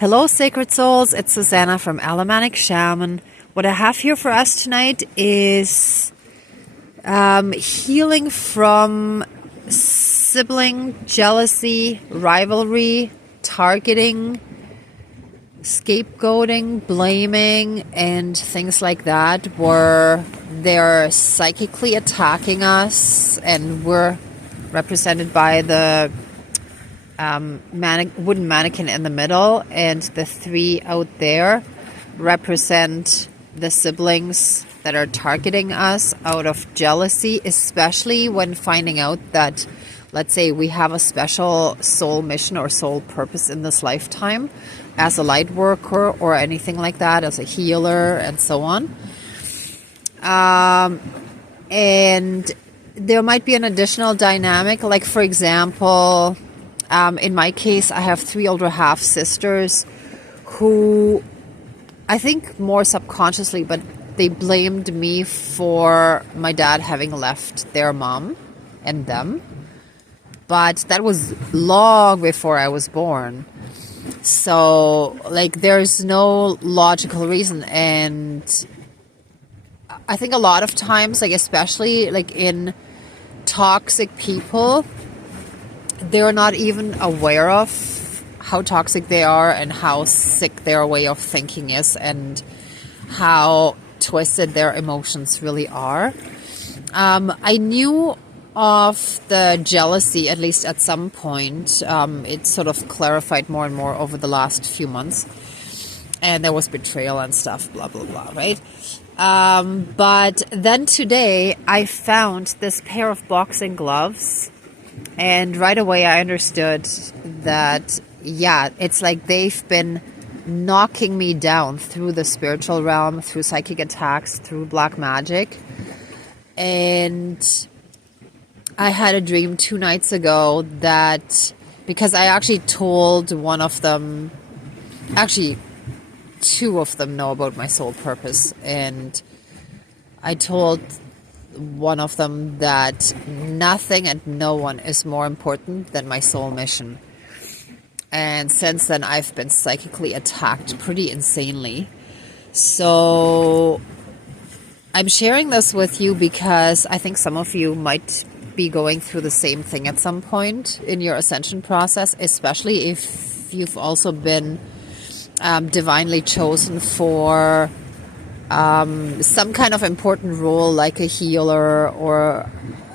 Hello, Sacred Souls. It's Susanna from Alamanic Shaman. What I have here for us tonight is healing from sibling, jealousy, rivalry, targeting, scapegoating, blaming, and things like that, where they're psychically attacking us, and we're represented by the wooden mannequin in the middle, and the three out there represent the siblings that are targeting us out of jealousy, especially when finding out that, let's say, we have a special soul mission or soul purpose in this lifetime as a light worker or anything like that, as a healer and so on. And there might be an additional dynamic, like, for example, in my case, I have 3 older half-sisters who, I think more subconsciously, but they blamed me for my dad having left their mom and them. But that was long before I was born. So, like, there's no logical reason. And I think a lot of times, like, especially like in toxic people, they're not even aware of how toxic they are and how sick their way of thinking is and how twisted their emotions really are. I knew of the jealousy, at least at some point. It sort of clarified more and more over the last few months. And there was betrayal and stuff, blah, blah, blah, right? But then today I found this pair of boxing gloves. And right away I understood that, yeah, it's like they've been knocking me down through the spiritual realm, through psychic attacks, through black magic. And I had a dream 2 nights ago that, because I actually told one of them, actually 2 of them know about my soul purpose, and I told one of them that nothing and no one is more important than my soul mission. And since then, I've been psychically attacked pretty insanely. So I'm sharing this with you because I think some of you might be going through the same thing at some point in your ascension process, especially if you've also been divinely chosen for some kind of important role, like a healer or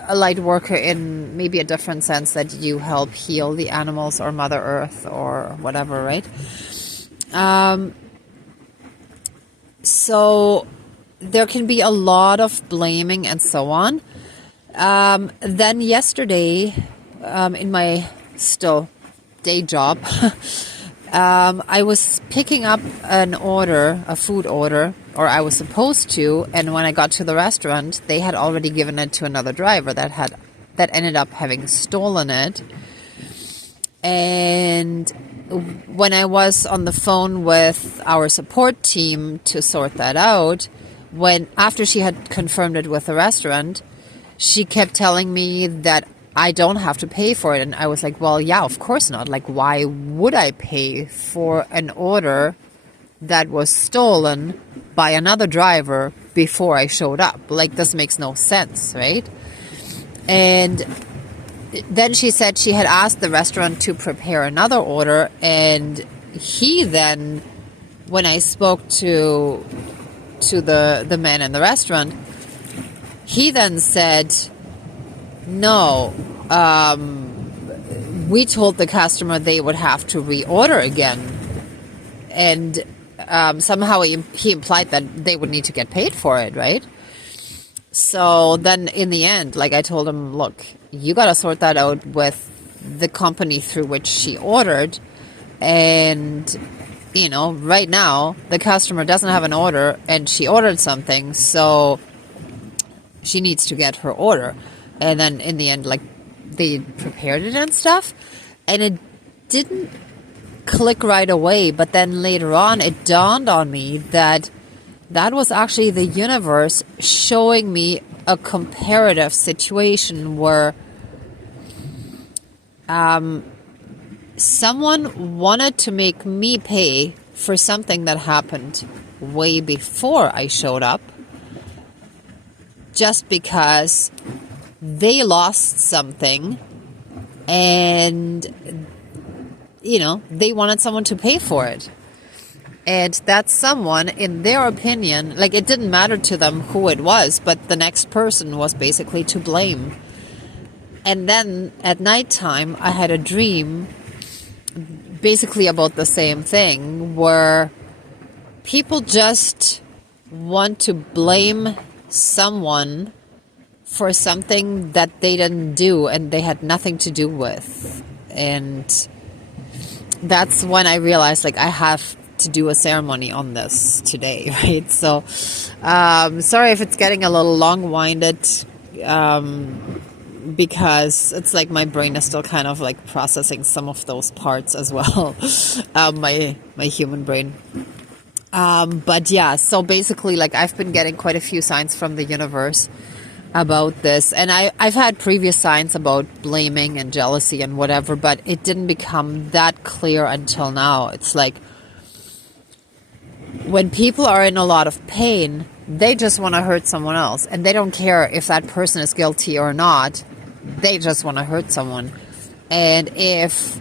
a light worker in maybe a different sense, that you help heal the animals or Mother Earth or whatever, right? So there can be a lot of blaming and so on. Then yesterday, in my still day job, I was picking up an order, a food order, or I was supposed to, and when I got to the restaurant, they had already given it to another driver that ended up having stolen it. And when I was on the phone with our support team to sort that out, after she had confirmed it with the restaurant, she kept telling me that I don't have to pay for it. And I was like, well, yeah, of course not. Like, why would I pay for an order that was stolen by another driver before I showed up? Like, this makes no sense, right? And then she said she had asked the restaurant to prepare another order. And he then, when I spoke to the man in the restaurant, he then said, no, we told the customer they would have to reorder again. And somehow he implied that they would need to get paid for it, right? So then in the end, like, I told him, look, you got to sort that out with the company through which she ordered. And, you know, right now the customer doesn't have an order and she ordered something, so she needs to get her order. And then in the end, like, they prepared it and stuff, and it didn't click right away. But then later on, it dawned on me that that was actually the universe showing me a comparative situation where someone wanted to make me pay for something that happened way before I showed up, just because they lost something and, they wanted someone to pay for it. And that someone, in their opinion, like, it didn't matter to them who it was, but the next person was basically to blame. And then at nighttime, I had a dream basically about the same thing, where people just want to blame someone for something that they didn't do and they had nothing to do with. And that's when I realized, like, I have to do a ceremony on this today, right? So sorry if it's getting a little long-winded, because it's like my brain is still kind of like processing some of those parts as well, my human brain. But yeah, so basically, like, I've been getting quite a few signs from the universe about this, and I've had previous signs about blaming and jealousy and whatever, but it didn't become that clear until now. It's like, when people are in a lot of pain, they just want to hurt someone else, and they don't care if that person is guilty or not. They just want to hurt someone. And if,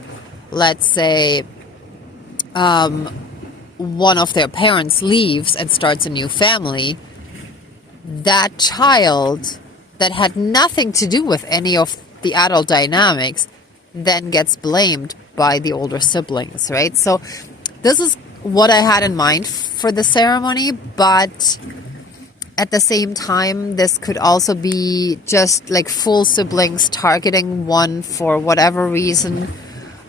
let's say, one of their parents leaves and starts a new family, that child that had nothing to do with any of the adult dynamics then gets blamed by the older siblings, right? So this is what I had in mind for the ceremony, but at the same time, this could also be just like full siblings targeting one for whatever reason.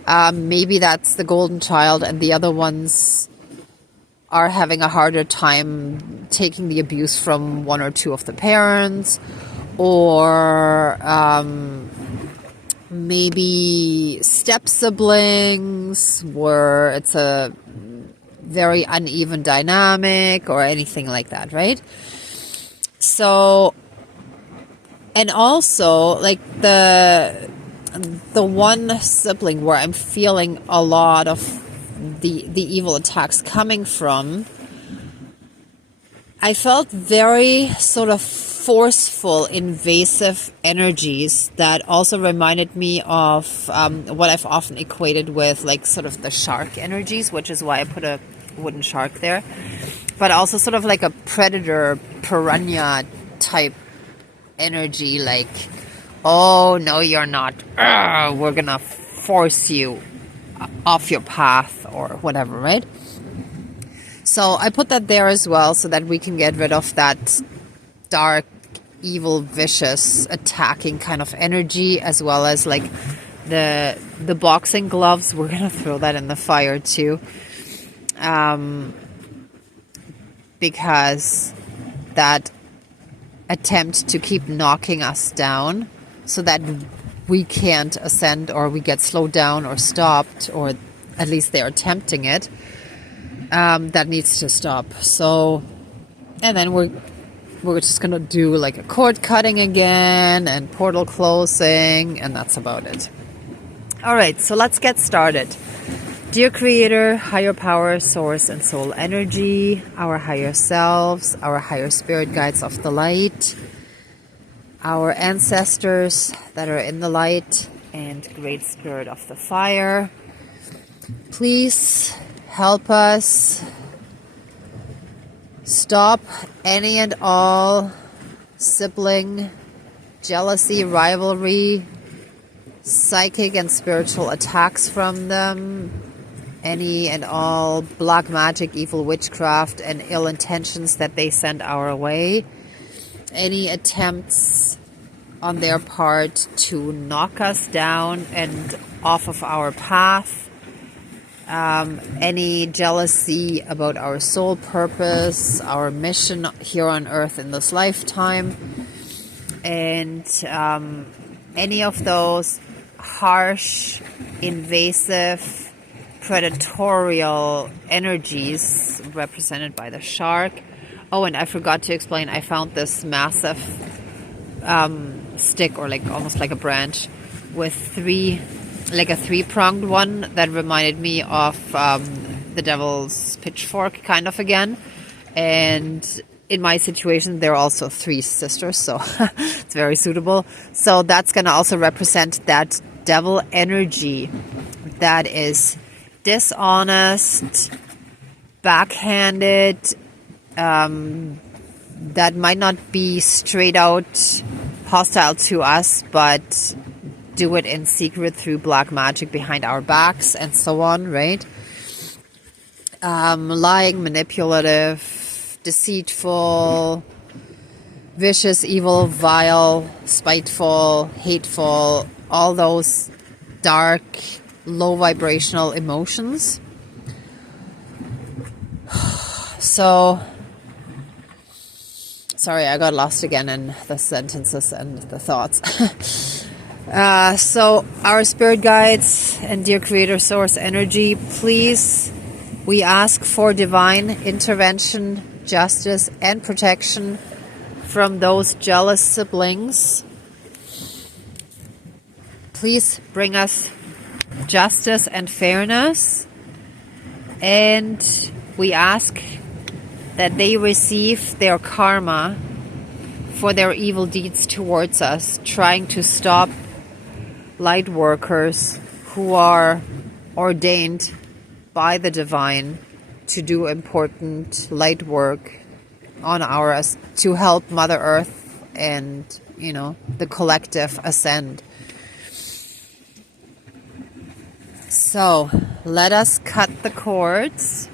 Maybe that's the golden child and the other ones are having a harder time taking the abuse from one or two of the parents, or maybe step siblings where it's a very uneven dynamic or anything like that, right? So, and also, like, the one sibling where I'm feeling a lot of the evil attacks coming from, I felt very sort of forceful, invasive energies that also reminded me of what I've often equated with, like, sort of the shark energies, which is why I put a wooden shark there, but also sort of like a predator, piranha type energy, like, oh, no, you're not, we're gonna force you off your path or whatever, right? So I put that there as well, so that we can get rid of that dark, evil, vicious, attacking kind of energy, as well as like the boxing gloves. We're gonna throw that in the fire too, because that attempt to keep knocking us down so that we can't ascend, or we get slowed down or stopped, or at least they're attempting it, that needs to stop. So, and then we're just gonna do like a cord cutting again and portal closing, and that's about it. All right, so let's get started. Dear Creator, higher power, source, and soul energy, our higher selves, our higher spirit guides of the light, our ancestors that are in the light, and great spirit of the fire, please help us stop any and all sibling jealousy, rivalry, psychic and spiritual attacks from them, any and all black magic, evil witchcraft, and ill intentions that they send our way, any attempts on their part to knock us down and off of our path, any jealousy about our soul purpose, our mission here on earth in this lifetime, and any of those harsh, invasive, predatorial energies represented by the shark. Oh, and I forgot to explain, I found this massive stick, or like almost like a branch, with 3 like a three-pronged one that reminded me of the devil's pitchfork kind of again. And in my situation, there are also three sisters, so it's very suitable. So that's going to also represent that devil energy that is dishonest, backhanded, that might not be straight out hostile to us, but do it in secret through black magic behind our backs and so on, right? Lying, manipulative, deceitful, vicious, evil, vile, spiteful, hateful, all those dark, low vibrational emotions. So, sorry, I got lost again in the sentences and the thoughts. So our spirit guides and dear creator source energy, please, we ask for divine intervention, justice, and protection from those jealous siblings. Please bring us justice and fairness, and we ask that they receive their karma for their evil deeds towards us, trying to stop light workers who are ordained by the divine to do important light work on ours to help Mother Earth and, the collective ascend. So let us cut the cords.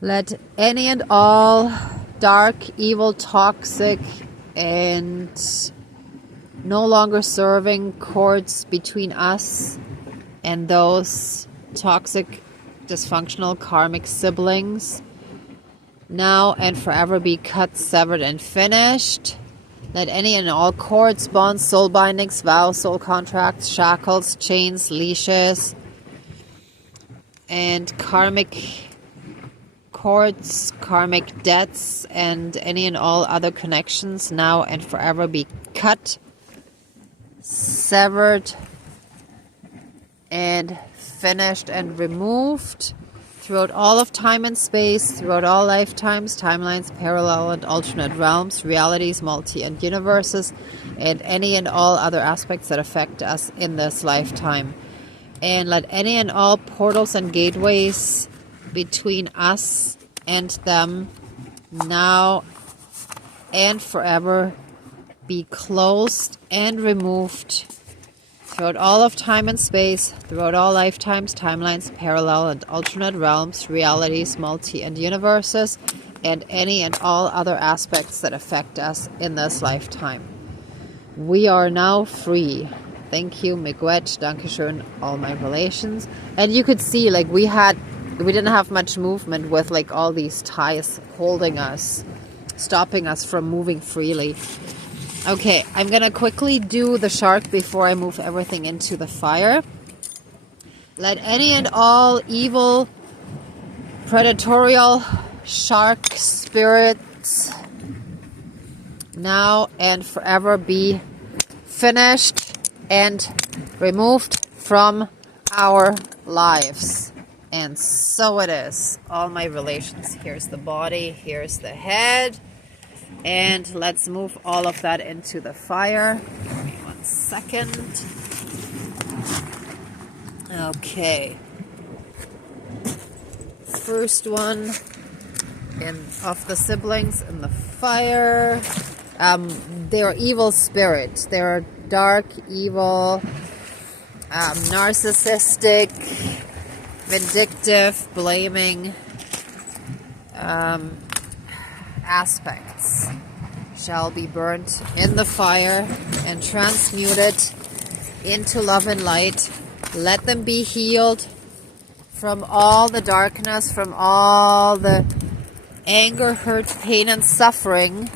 Let any and all dark, evil, toxic, and no longer serving cords between us and those toxic, dysfunctional, karmic siblings now and forever be cut, severed, and finished. Let any and all cords, bonds, soul bindings, vows, soul contracts, shackles, chains, leashes, and karmic cords, karmic debts, and any and all other connections now and forever be cut, severed, and finished and removed throughout all of time and space, throughout all lifetimes, timelines, parallel and alternate realms, realities, multi and universes, and any and all other aspects that affect us in this lifetime. And let any and all portals and gateways between us and them now and forever be closed and removed throughout all of time and space, throughout all lifetimes, timelines, parallel and alternate realms, realities, multi and universes, and any and all other aspects that affect us in this lifetime. We are now free. Thank you, Miigwech, Dankeschön, all my relations. And you could see, we didn't have much movement with all these ties holding us, stopping us from moving freely. Okay, I'm going to quickly do the shark before I move everything into the fire. Let any and all evil, predatorial shark spirits now and forever be finished and removed from our lives. And so it is. All my relations. Here's the body, here's the head. And let's move all of that into the fire. Give me 1 second. Okay. First one of the siblings in the fire. They're evil spirits. They're dark, evil, narcissistic, vindictive, blaming aspects shall be burnt in the fire and transmuted into love and light. Let them be healed from all the darkness, from all the anger, hurt, pain, and suffering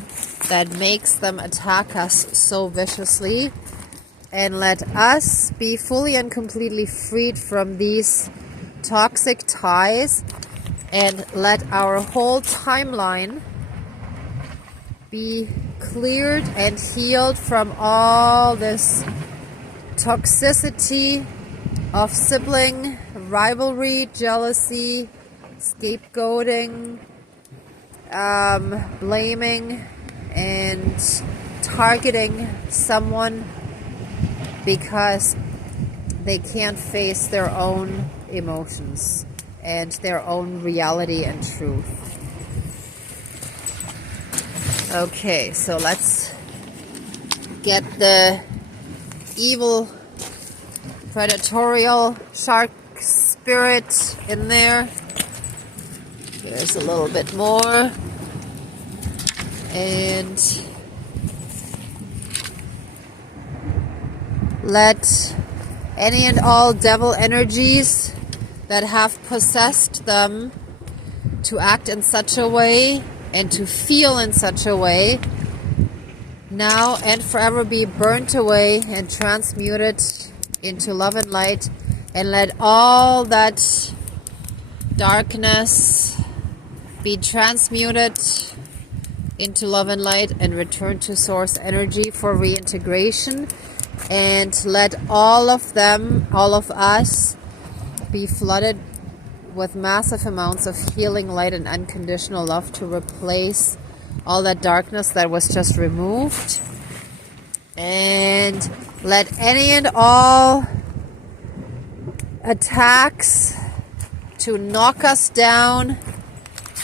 that makes them attack us so viciously. And let us be fully and completely freed from these toxic ties, and let our whole timeline be cleared and healed from all this toxicity of sibling rivalry, jealousy, scapegoating, blaming, and targeting someone because they can't face their own emotions and their own reality and truth. Okay, so let's get the evil predatorial shark spirit in there. There's a little bit more. And let any and all devil energies that have possessed them to act in such a way and to feel in such a way now and forever be burnt away and transmuted into love and light, and let all that darkness be transmuted into love and light and return to source energy for reintegration. And let all of them, all of us, be flooded with massive amounts of healing light and unconditional love to replace all that darkness that was just removed. And let any and all attacks to knock us down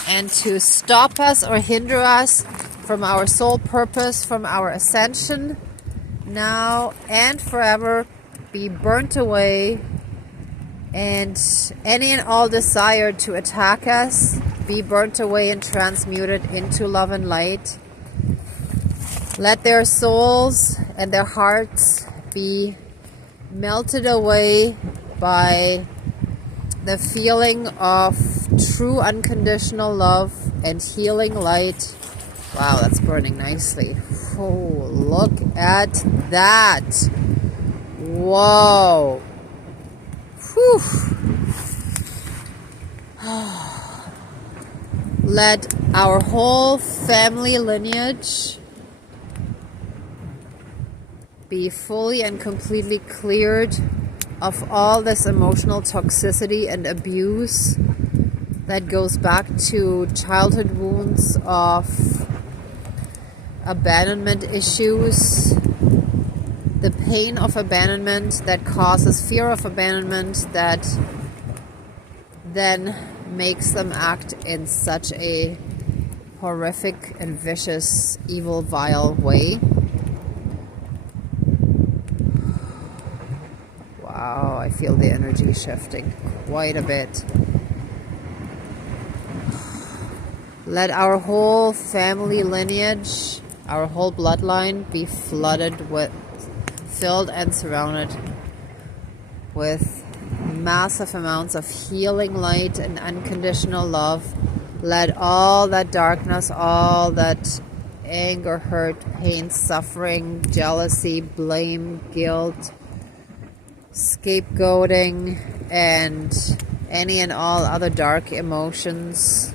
and to stop us or hinder us from our soul purpose, from our ascension, now and forever be burnt away. And any and all desire to attack us be burnt away and transmuted into love and light. Let their souls and their hearts be melted away by the feeling of true unconditional love and healing light. Wow, that's burning nicely. Oh, look at that. Whoa. Whew. Let our whole family lineage be fully and completely cleared of all this emotional toxicity and abuse that goes back to childhood wounds of abandonment issues, the pain of abandonment that causes fear of abandonment that then makes them act in such a horrific and vicious, evil, vile way. Wow, I feel the energy shifting quite a bit. Let our whole family lineage, our whole bloodline be flooded with, filled and surrounded with massive amounts of healing light and unconditional love. Let all that darkness, all that anger, hurt, pain, suffering, jealousy, blame, guilt, scapegoating, and any and all other dark emotions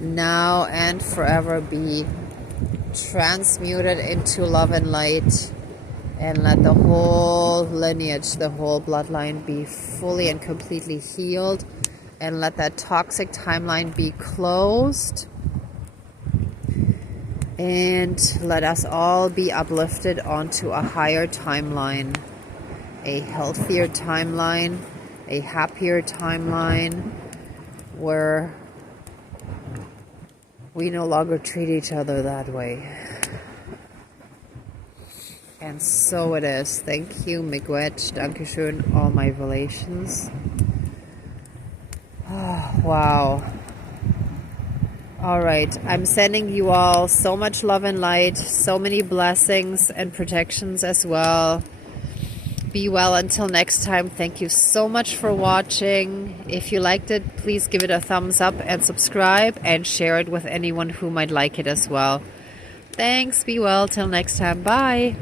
now and forever be transmuted into love and light. And let the whole lineage, the whole bloodline be fully and completely healed. And let that toxic timeline be closed. And let us all be uplifted onto a higher timeline. A healthier timeline. A happier timeline. Where we no longer treat each other that way. And so it is. Thank you, Miigwech. Dankeschön, all my relations. Oh, wow. All right. I'm sending you all so much love and light, so many blessings and protections as well. Be well until next time. Thank you so much for watching. If you liked it, please give it a thumbs up and subscribe and share it with anyone who might like it as well. Thanks. Be well. Till next time. Bye.